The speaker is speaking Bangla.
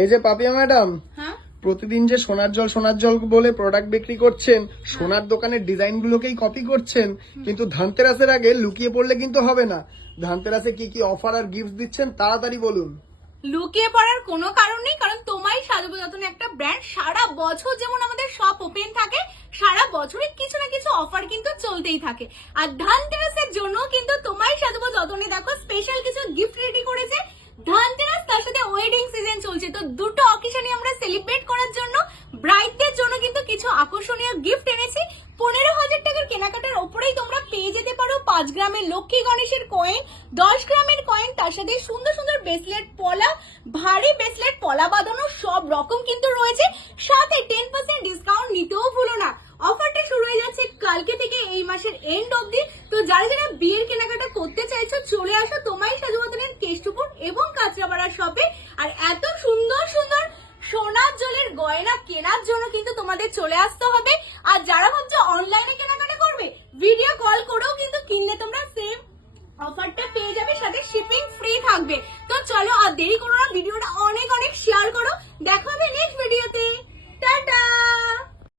এই যে পাপিয়া ম্যাডাম হ্যাঁ? প্রতিদিন যে সোনার জল সোনার জল বলে প্রোডাক্ট বিক্রি করছেন সোনার দোকানের ডিজাইন গুলোকেই কপি করছেন কিন্তু ধানতেরাসের আগে লুকিয়ে পড়লে কিন্তু হবে না। ধানতেরাসে কি কি অফার আর গিফট দিচ্ছেন তাড়াতাড়ি বলুন। লুকিয়ে পড়ার কোনো কারণ নেই কারণ তোমাই সাজবো যতন একটা ব্র্যান্ড সারা বছর যেমন আমাদের শপ ওপেন থাকে সারা বছরে কিছু না কিছু অফার কিন্তু চলতেই থাকে। আর ধানতেরাসের জন্য কিন্তু তোমাই সাজবো পাঁচ গ্রামের লক্ষ্মী গণেশের কয়েন দশ গ্রামের কয়েন তার সাথে সুন্দর সুন্দর ব্রেসলেট পলা, ভারী ব্রেসলেট পলা বাঁধানো সব রকম কিন্তু রয়েছে। সাথে টেন পার্সেন্ট ডিসকাউন্ট নিতেও ভুলো না। অফারটা শুরু হয়ে যাচ্ছে কালকে থেকে এই মাসের এন্ড অবধি। তো যারা যারা বিয়ের কেনাকাটা করতে চাইছো, চলে আসো তোমাই সাজুবদনের কেষ্টপুর এবং কাঁচরাপাড়া শপে আর এত সুন্দর সুন্দর সোনার জলের গয়না কেনার জন্য কিন্তু তোমাদের চলে আসতে হবে। থাকবে। তো চলো আর দেরি করো না ভিডিওটা অনেক অনেক